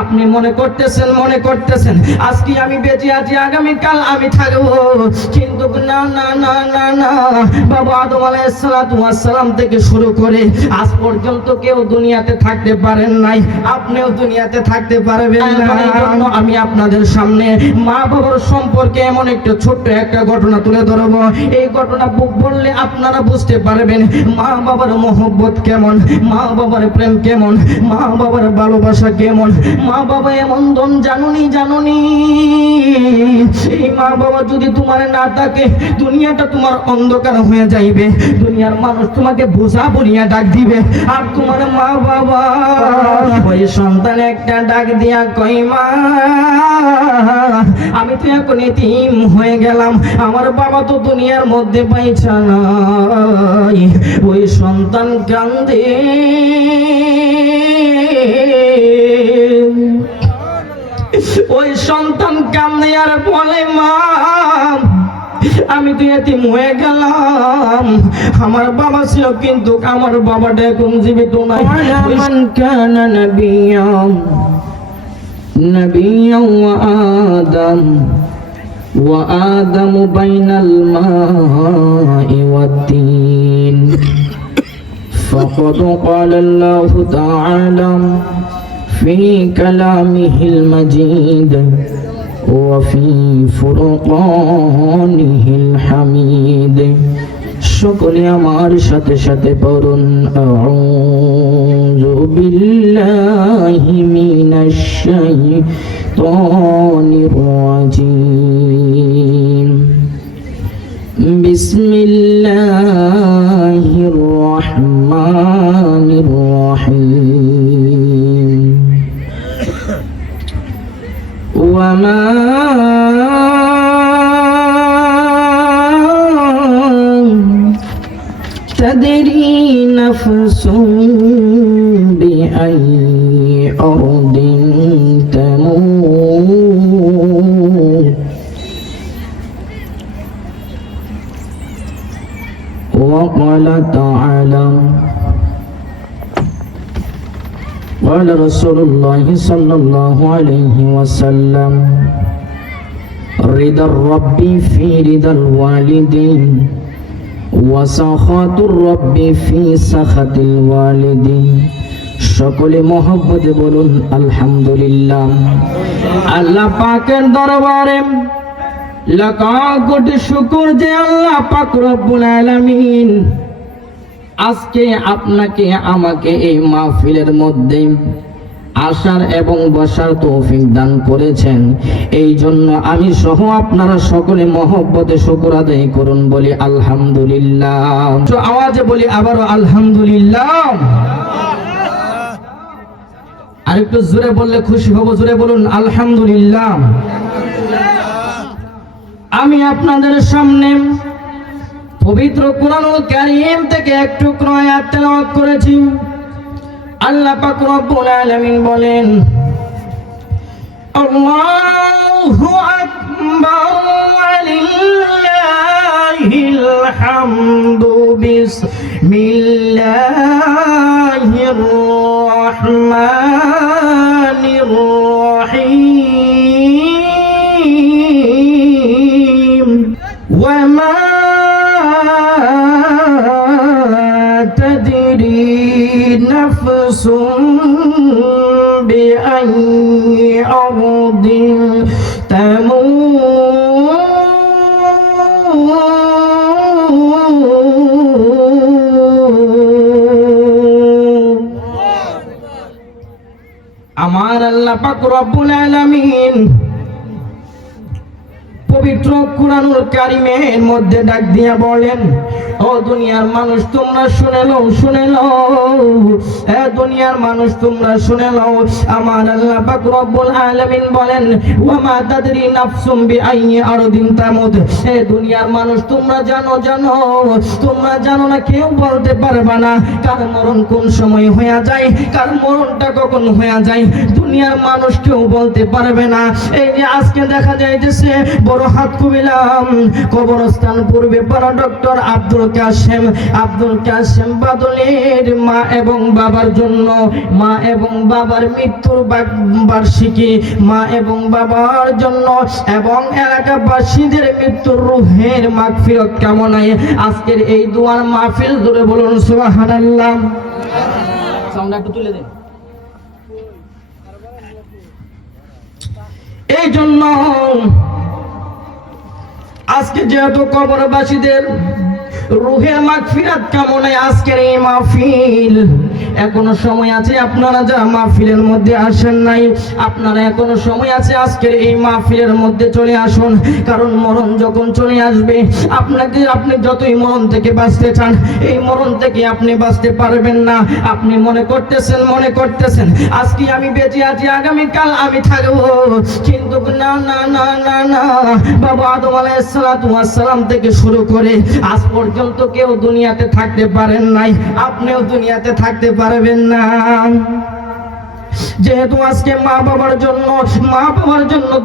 আপনি মনে করতেছেন আজকে আমি বেঁচে আছি, আগামীকাল আমি থাকবো, কিন্তু না না না না না, বাবা আদম আলাইহিস সালাতু ওয়াস সালাম থেকে শুরু করে আজ পর্যন্ত কেউ দুনিয়াতে থাকতে পারেন নাই, আপনিও দুনিয়াতে থাকতে পারবেন না। এই জন্য আমি আপনাদের সামনে মা বাবার সম্পর্কে এমন একটা ছোট্ট একটা ঘটনা তুলে ধরবো। এই ঘটনা বললে আপনারা বুঝতে পারবেন মা বাবার মহব্বত কেমন, মা বাবার প্রেম কেমন, মা বাবার ভালোবাসা কেমন। মা বাবা এমন ধন জানুনি, এই মা বাবা যদি তোমার না থাকে দুনিয়াটা তোমার অন্ধকার হয়ে যাইবে, দুনিয়ার মানুষ তোমাকে বোঝা বলিয়া ডাক দিবে। আর তোমার মা বাবা ওই সন্তান একটা ডাক দিয়া কই, মা আমি তো এখন এতিম হয়ে গেলাম, আমার বাবা তো দুনিয়ার মধ্যে পাইছা নাই। ওই সন্তান কান্দে, ওই সন্তান কান্দে আর বলে, মা আমি তো এতিম হয়ে গেলাম, আমার বাবা ছিল কিন্তু আমার বাবাটা এখন জীবিত নাই। মান কানা নবিয়্যান ওয়া আদম বাইনাল মাই ওয়াত-তিন ফাকাদ ক্বালা আল্লাহু তাআলা ফি কালামিহিল মাজিদ وفي فرقانه الحميد। সকলে আমার সাথে সাথে পড়ুন, আউযু বিল্লাহি মিনাশ শাইতানির রাজীম, বিসমিল্লাহির রহমানির রহিম। وما تدري نفس بأي أرض تموت وقال تعالى قال رسول الله صلى الله عليه وسلم رضا الرب في رضا الوالدين وسخط الرب في سخط الوالدين। সকলে মহব্বতে বলুন আলহামদুলিল্লাহ। আল্লাহ পাকের দরবারে লাখ কোটি শুকর যে আল্লাহ পাক রব্বুল আলামিন আজকে আপনাকে আমাকে এই মাহফিলের মধ্যে আসার এবং বসার তৌফিক দান করেছেন। এই জন্য আমি সহ আপনারা সকলে মহব্বতে শুকর আদায় করুন, বলি আলহামদুলিল্লাহ। তো আওয়াজে বলি আবারও আলহামদুলিল্লাহ। আরেকটু জোরে বললে খুশি হব, জোরে বলুন আলহামদুলিল্লাহ। আমি আপনাদের সামনে পবিত্র কুরআনুল কারীম থেকে এক টুকরো আয়াত তেলাওয়াত করেছি। আল্লাহ পাক রব্বুল আলামিন বলেন, আল্লাহু আকবার ওয়ালিল্লাহিল হামদু বিসমিল্লাহির রহমানির রহিম। ওয়া মা نفس بأي أرض تموت। আমার আল্লাহ পাক রব্বুল আলামিন পবিত্র কুরআনুল কারীমের মধ্যে ডাক দিয়া বলেন, ও দুনিয়ার মানুষ তোমরা শুনে নাও, এ দুনিয়ার মানুষ তোমরা শুনে নাও। আমার আল্লাহ পাক রব্বুল আলামিন বলেন, ওয়া মা তাদরি নাফসুম বিআইয়ি আরদিন তামুত। এ দুনিয়ার মানুষ তোমরা জানো না, কেউ বলতে পারবে না কার মরণ কোন সময় হয়ে যায়, কার মরণটা কখন হয়ে যায়, দুনিয়ার মানুষ কেউ বলতে পারবে না। এই যে আজকে দেখা যাইতেছে বড় হাত কুবিলাম কবরস্থান পূর্বে পাড়া ডক্টর আব্দুল আব্দুল কাশেম বাদলের মা এবং বাবার জন্য, মা এবং বাবার মৃত্যুর বার্ষিকী, মা এবং বাবার জন্য এবং এলাকাবাসীদের মৃত্যুর রূহের মাগফিরাত কামনায় আজকের এই দোয়ার মাহফিল। ধরে বলুন সুবহানাল্লাহ। সাউন্ড একটু তুলে দেন। এই জন্য আজকে যেহেতু কবরবাসীদের রূহের মাগফিরাত কামনায় আজকের এই মাহফিল, এখনো সময় আছে আপনারা যারা মাহফিলের মধ্যে আসেন নাই, আপনারা এখনো সময় আছে আজকের এই মাহফিলের মধ্যে চলে আসুন। কারণ মরণ যখন চলে আসবে, আপনি যতই মরণ থেকে বাঁচতে চান, এই মরণ থেকে আপনি বাঁচতে পারবেন না। আপনি মনে করতেছেন আজকে আমি বেঁচে আছি, আগামীকাল আমি থাকবো, কিন্তু না না না না না, বাবা আদম আলাইহিস সালাম থেকে শুরু করে আজ পর্যন্ত কেউ দুনিয়াতে থাকতে পারেন নাই, আপনিও দুনিয়াতে থাকতে পারবেন না। যেহেতু আজকে মা বাবার জন্য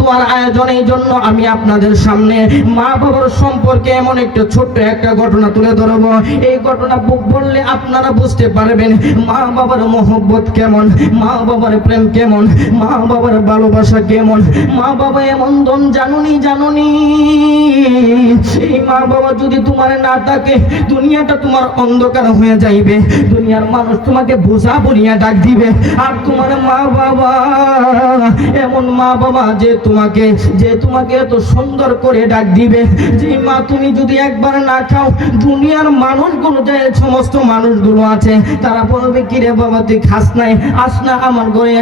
দোয়ার আয়োজন, এই জন্য আমি আপনাদের সামনে মা বাবার সম্পর্কে এমন একটা ছোট্ট একটা ঘটনা তুলে ধরব। এই ঘটনা বললে আপনারা বুঝতে পারবেন মা বাবার মহব্বত কেমন, মা বাবার প্রেম কেমন, মা বাবার ভালোবাসা কেমন। মা বাবা এমন ধন জানুনি, এই মা বাবা যদি তোমার না থাকে, দুনিয়াটা তোমার অন্ধকার হয়ে যাইবে। দুনিয়ার মানুষ তোমাকে বোঝা বলিয়া ডাক দিবে। আর তোমার মা বাবা এমন মা বাবা যে তোমাকে এত সুন্দর করে ডাক দিবে, যে মা তুমি যদি একবার না খাও, দুনিয়ার মানুষগুলো, যে সমস্ত মানুষগুলো আছে, তারা বলবে কি রে বাবা তুই খাস নাই, আস না আমার ঘরে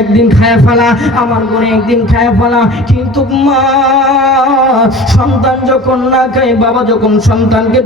একদিন খায় ফেলা, আমার ঘরে একদিন খায় ফেলা। কিন্তু মা সন্তান যখন না খায়, বাবা যখন সন্তানকে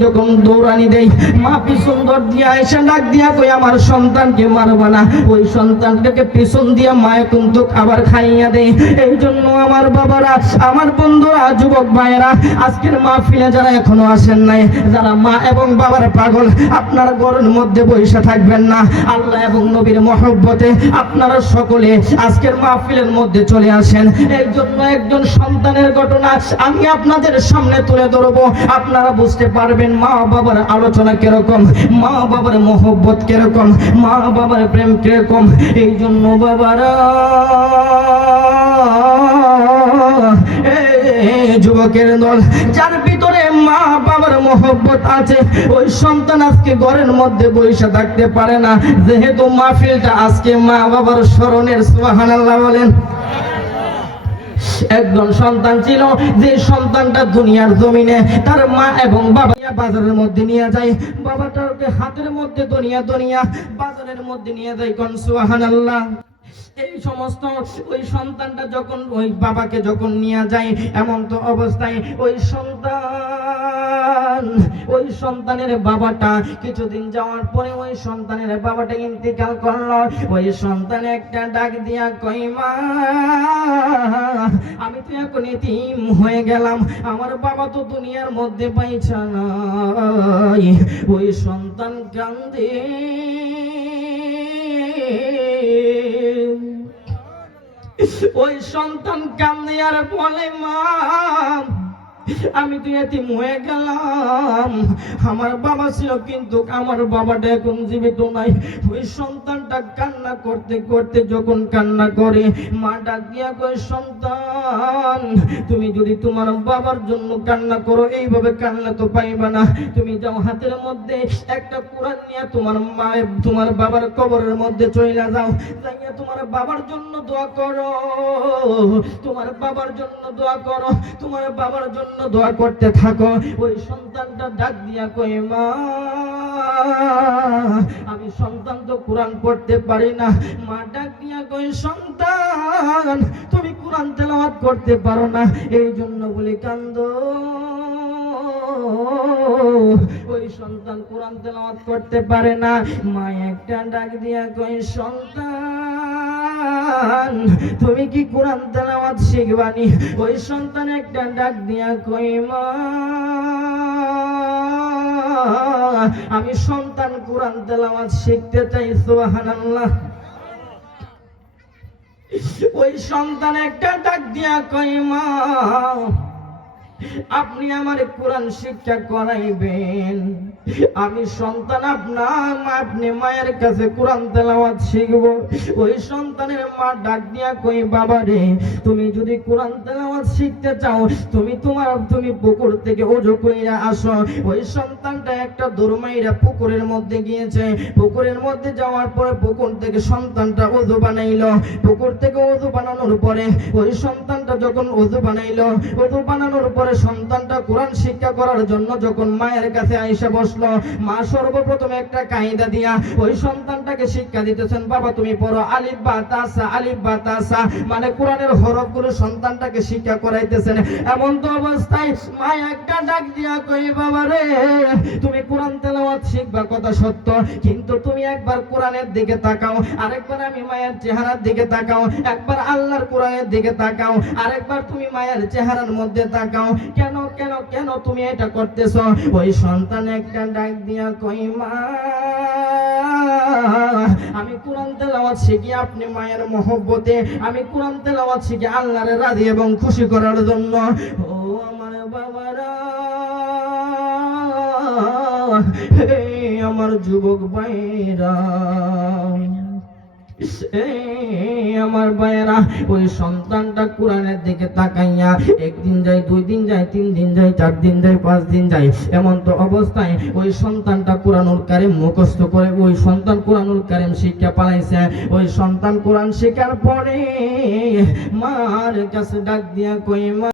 দৌড়ানি দেয়, মা পিছন ধর দিয়া এসে ডাক দিয়া কই আমার সন্তানকে মারবা না, ওই সন্তানটাকে পিছন দিয়া মায়ে কিন্তু আবার খাইয়া দেয়। এই জন্য আমার বাবারা, আমার বন্ধুরা, যুবক ভাইয়েরা, আজকের মাহফিলে যারা এখনো আসেন নাই, যারা মা এবং বাবার পাগল, আপনারা ঘরের মধ্যে বসে থাকবেন না। আল্লাহ এবং নবীর মহব্বতে আপনারা সকলে আজকের মাহফিলের মধ্যে চলে আসেন। এই জন্য একজন সন্তানের ঘটনা আমি আপনাদের সামনে তুলে ধরবো, আপনারা বুঝতে পারবেন মা বাবার আলোচনা কিরকম, মা বাবার মহব্বত কিরকম, মা বাবার প্রেম কিরকম। এই জন্য বাবারা, যুবকের দল, যার ভিতরে মা বাবার মহব্বত আছে, ওই সন্তান আজকে ঘরের মধ্যে বসে থাকতে পারে না। যেহেতু মাহফিলটা আজকে মা বাবার স্মরণের, সুবহানাল্লাহ বলেন। একজন সন্তান ছিল, যে সন্তানটা দুনিয়ার জমিনে তার মা এবং বাবা বাজারের মধ্যে নিয়ে যায়, বাবাটাকে হাতের মধ্যে দুনিয়া বাজারের মধ্যে নিয়ে যায়, কোন সুবহানাল্লাহ। এই সমস্ত ওই সন্তানটা যখন ওই বাবাকে যখন নিয়ে যায়, এমন তো অবস্থায় ওই সন্তানের বাবাটা কিছুদিন যাওয়ার পরে ওই সন্তানের বাবাটা ইন্তেকাল করলো। ওই সন্তান একটা ডাক দিয়া কই মা, আমি তো এখন এতিম হয়ে গেলাম, আমার বাবা তো দুনিয়ার মধ্যে পাইছে না। ওই সন্তান কান্দে, ওই সন্তান কান্দে আর বলে মা, আমি তো এতিম হয়ে গেলাম, আমার বাবা ছিল কিন্তু আমার বাবাটা এখন জীবিত নাই। ওই সন্তানটা কান্না করতে করতে যখন কান্না করে, মা ডাক দিয়া কয় সন্তান, তুমি যদি তোমার বাবার জন্য কান্না করো, এইভাবে কান্না তো পাইবা না। তুমি যাও হাতের মধ্যে একটা কোরআন নিয়ে তোমার বাবার কবরের মধ্যে চইলা যাও, যাইয়া তোমার বাবার জন্য দোয়া করো, তোমার বাবার জন্য দোয়া করো, তোমার বাবার জন্য দোয়া করতে থাকো। ওই সন্তানটা ডাক দিয়া কই মা, আমি সন্তান তো কোরআন পড়তে পারি না। মা ডাক দিয়া কই সন্তান, তুমি কোরআন তেলাওয়াত করতে পারো না, এই জন্য বলি কান্দো। ওই সন্তান কোরআন তেলাওয়াত করতে পারে না। মা একটা ডাক দিয়া কই সন্তান, তুমি কি কোরআন তেলাওয়াত শিখবানি? ওই সন্তান একটা ডাক দিয়া কই মা, আমি সন্তান কোরআন তেলাওয়াত শিখতে চাই, সুবহানাল্লাহ। ওই সন্তান একটা ডাক দিয়া কই মা, আপনি আমার কোরআন শিক্ষা করাইবেন। আমি সন্তান আপনি মায়ের কাছে কোরআন তেলাওয়াত শিখব। ওই সন্তানের মা ডাক দিয়া কই, বাবা রে, তুমি যদি কোরআন তেলাওয়াত শিখতে চাও তুমি পুকুর থেকে ওযু কইরা আসো। ওই সন্তানটা একটা দৌড় মাইরা পুকুরের মধ্যে গিয়েছে। পুকুরের মধ্যে যাওয়ার পরে পুকুর থেকে সন্তানটা ওযু বানাইলো। পুকুর থেকে ওযু বানানোর পরে ওই সন্তানটা যখন ওযু বানাইলো, ওযু বানানোর পরে সন্তানটা কোরআন শিক্ষা করার জন্য যখন মায়ের কাছে আইসা বসলো, মা সর্বপ্রথম একটা কায়দা দিয়া ওই সন্তানটাকে শিক্ষা দিতেছেন, বাবা তুমি পড়ো আলিফ বা তাসা, আলিফ বা তাসা, মানে কোরআনের হরফগুলো সন্তানটাকে শিক্ষা করাইতেছেন। এমন তো অবস্থায় মা একটা ডাক দিয়া কই, বাবা রে, তুমি কোরআন তেলাওয়াত শিখবা কথা সত্য, কিন্তু তুমি একবার কোরআনের দিকে তাকাও, আরেকবার আমি মায়ের চেহারার দিকে তাকাও, একবার আল্লাহর কোরআনের দিকে তাকাও, আরেকবার তুমি মায়ের চেহারার মধ্যে তাকাও। কেন কেন কেন তুমি এটা করতেছো? ওই সন্তান একটা ডাক দিয়া কই, মা আমি কোরআন তেলাওয়াত শিখি আপনি মায়ের মহব্বতে, আমি কোরআন তেলাওয়াত শিখি আল্লাহর রাজি এবং খুশি করার জন্য। ও আমার বাবারা, হে আমার যুবক ভাইরা, আমার ভাইয়েরা, ওই সন্তানটা কোরআনের দিকে তাকাইয়া একদিন যায়, 2 দিন যায়, 3 দিন যায়, 4 দিন যায়, 5 দিন যায়, এমন তো অবস্থায় ওই সন্তানটা কোরআনুল কারীম মুখস্থ করে, ওই সন্তান কোরআনুল কারীম শিক্ষা পালাইছে। ওই সন্তান কোরআন শেখার পরে মার কাছে ডাক দিয়া কই, মা